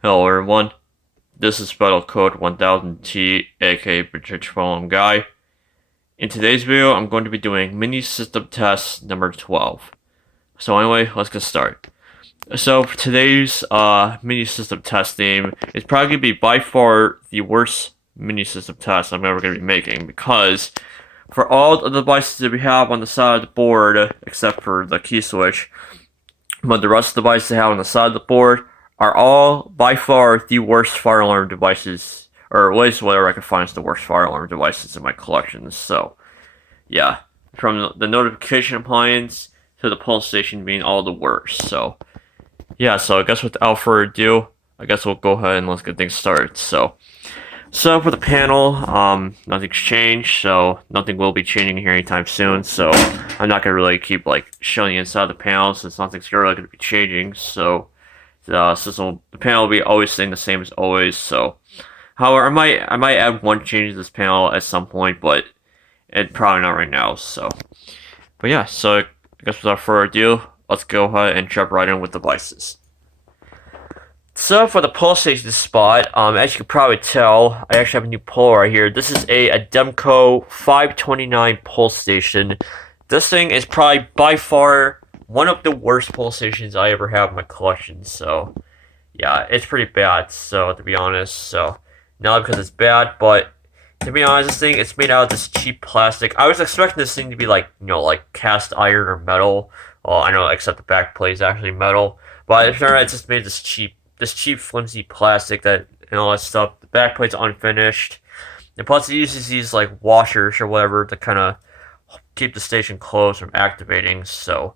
Hello everyone, this is Battle Code 1000T, aka British Problem Guy. In today's video, I'm going to be doing mini system test number 12. So anyway, let's get started. So for today's mini system test theme, it's probably going to be by far the worst mini system test I'm ever going to be making, because for all the devices that we have on the side of the board, except for the key switch, but the rest of the devices they have on the side of the board are all by far the worst fire alarm devices, or at least whatever I can find is the worst fire alarm devices in my collection. So, yeah, from the notification appliance to the pulse station being all the worst. So, yeah, so I guess without further ado, I guess we'll go ahead and let's get things started. So for the panel, nothing's changed, so nothing will be changing here anytime soon, so I'm not going to really keep, showing you inside the panel, since nothing's really going to be changing, so the panel will be always staying the same as always, so, however, I might add one change to this panel at some point, but probably not right now, so, but yeah, so I guess without further ado, let's go ahead and jump right in with devices. So for the pulse station spot, as you can probably tell, I actually have a new pole right here. This is a Ademco 529 pulse station. This thing is probably by far one of the worst pulse stations I ever have in my collection. So yeah, it's pretty bad. So to be honest, so not because it's bad, but to be honest, this thing it's made out of this cheap plastic. I was expecting this thing to be like cast iron or metal. Well, I know except the back plate is actually metal, but it turned out it's just made this cheap flimsy plastic that and all that stuff. The back plate's unfinished, and plus it uses these washers or whatever to kind of keep the station closed from activating. So,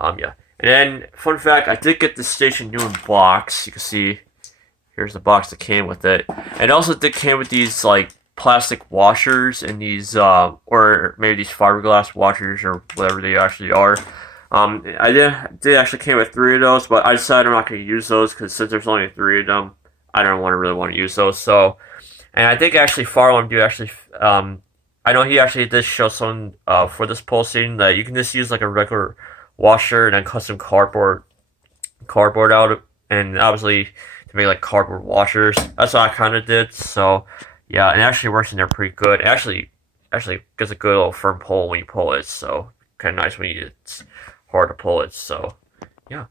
yeah. And then fun fact, I did get this station new in box. You can see here's the box that came with it, and it also did came with these plastic washers and these or maybe these fiberglass washers or whatever they actually are. I did actually came with 3 of those, but I decided I'm not going to use those because since there's only 3 of them, I don't really want to use those. So, and I think actually Farland do actually, I know he actually did show some for this pulsing that you can just use a regular washer and then custom cardboard out, and obviously to make cardboard washers. That's what I kind of did. So, yeah, it actually works in there pretty good. It actually gets a good little firm pull when you pull it. So kind of nice when it's hard to pull it. So yeah,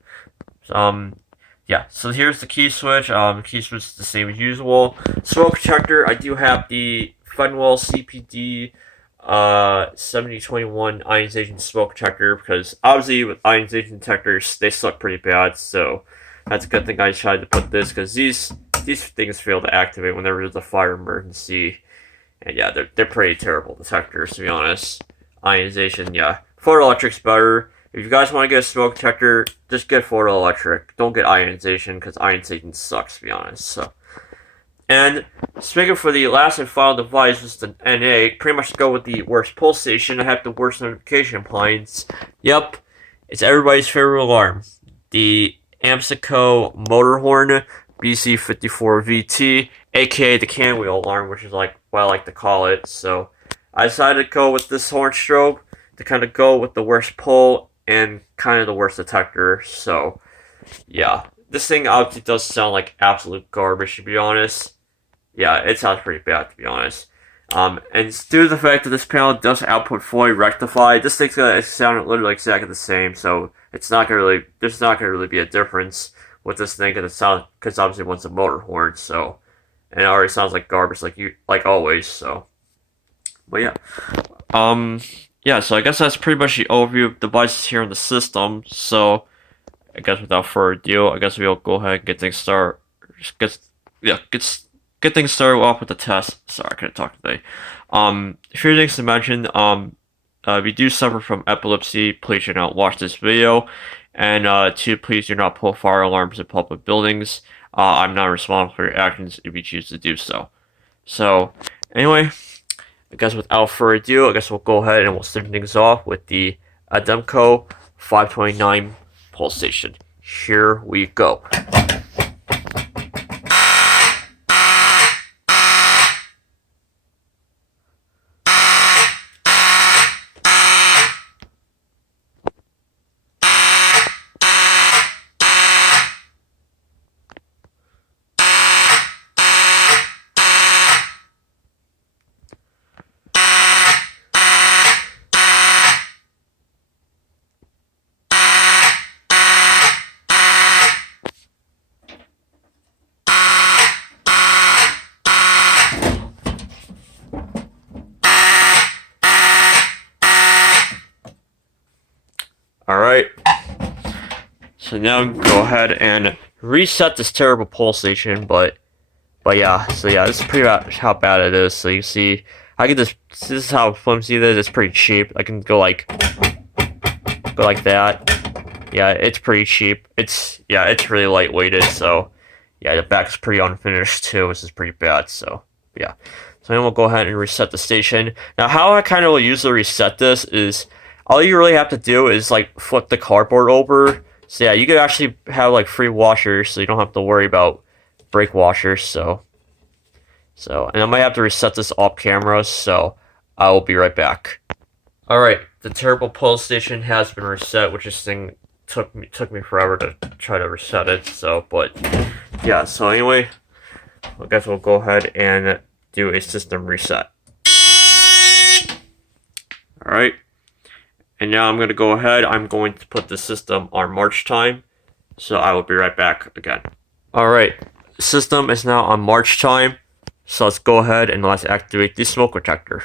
yeah. So here's the key switch. The key switch is the same as usual. Smoke protector. I do have the fenwal CPD 7021 ionization smoke protector because obviously with ionization detectors they suck pretty bad. So that's a good thing I tried to put this because these things fail to activate whenever there's a fire emergency. And yeah, they're pretty terrible detectors to be honest. Ionization, yeah. Photoelectric's better. If you guys want to get a smoke detector, just get photoelectric. Don't get ionization, because ionization sucks, to be honest. So, and speaking for the last and final device, just an NA, pretty much go with the worst pulse station. I have the worst notification appliance. Yep, it's everybody's favorite alarm. The amseco motor horn BC54VT, aka the can wheel alarm, which is what I like to call it. So, I decided to go with this horn strobe to kind of go with the worst pull and kind of the worst detector. So, yeah. This thing obviously does sound like absolute garbage, to be honest. Yeah, it sounds pretty bad, to be honest. And due to the fact that this panel does output fully rectified, this thing's gonna sound literally exactly the same, so there's not gonna really be a difference with this thing, because obviously one's a motor horn, so, and it already sounds like garbage like always, so. But yeah. Yeah, so I guess that's pretty much the overview of devices here in the system. So, I guess without further ado, I guess we'll go ahead and get things started. Get things started off with the test. Sorry, I couldn't talk today. A few things to mention. If you do suffer from epilepsy, please do not watch this video. And 2, please do not pull fire alarms in public buildings. I'm not responsible for your actions if you choose to do so. So, anyway. I guess without further ado, I guess we'll go ahead and we'll start things off with the Adamko 529 pulse station. Here we go. So now I'm gonna go ahead and reset this terrible pull station, but yeah, so yeah, this is pretty much how bad it is. So you see, I can just, this is how flimsy it is. It's pretty cheap. I can go like that. Yeah, it's pretty cheap. It's really lightweighted. So yeah, the back's pretty unfinished too, which is pretty bad. So yeah, so then we'll go ahead and reset the station. Now, how I kind of will usually reset this is, all you really have to do is like flip the cardboard over. So yeah, you could actually have like free washers, so you don't have to worry about brake washers. So and I might have to reset this off camera, so I will be right back. Alright, the terrible pull station has been reset, which this thing took me forever to try to reset it. So, but yeah, so anyway, I guess we'll go ahead and do a system reset. Alright, and now I'm going to go ahead, I'm going to put the system on march time, so I will be right back again. Alright, system is now on march time, so let's go ahead and let's activate the smoke detector.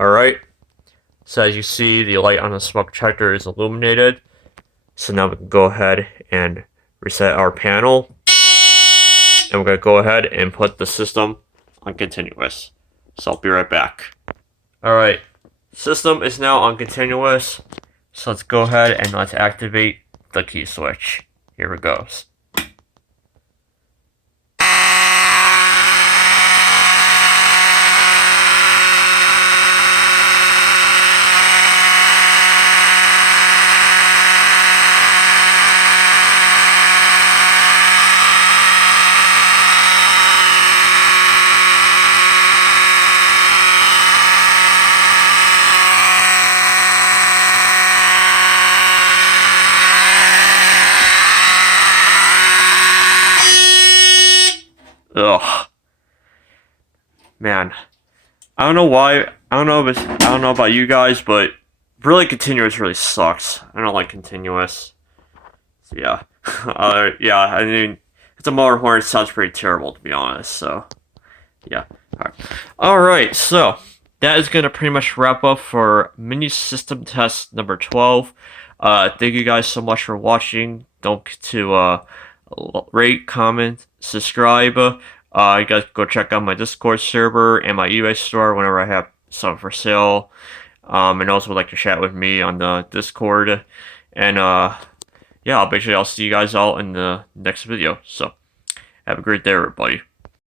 Alright, so as you see, the light on the smoke detector is illuminated. So now we can go ahead and reset our panel. And we're going to go ahead and put the system on continuous. So I'll be right back. Alright, system is now on continuous. So let's go ahead and let's activate the key switch. Here it goes. Ugh. Man. I don't know why. I don't know about you guys, but really continuous really sucks. I don't like continuous. So yeah. Yeah, I mean, it's a motor horn, it sounds pretty terrible to be honest, so yeah. Alright, so that is gonna pretty much wrap up for mini system test number 12. Thank you guys so much for watching. Don't forget to rate, comment, subscribe. You guys go check out my Discord server and my eBay store whenever I have stuff for sale. And also like to chat with me on the Discord. And yeah, I'll see you guys all in the next video. So have a great day, everybody.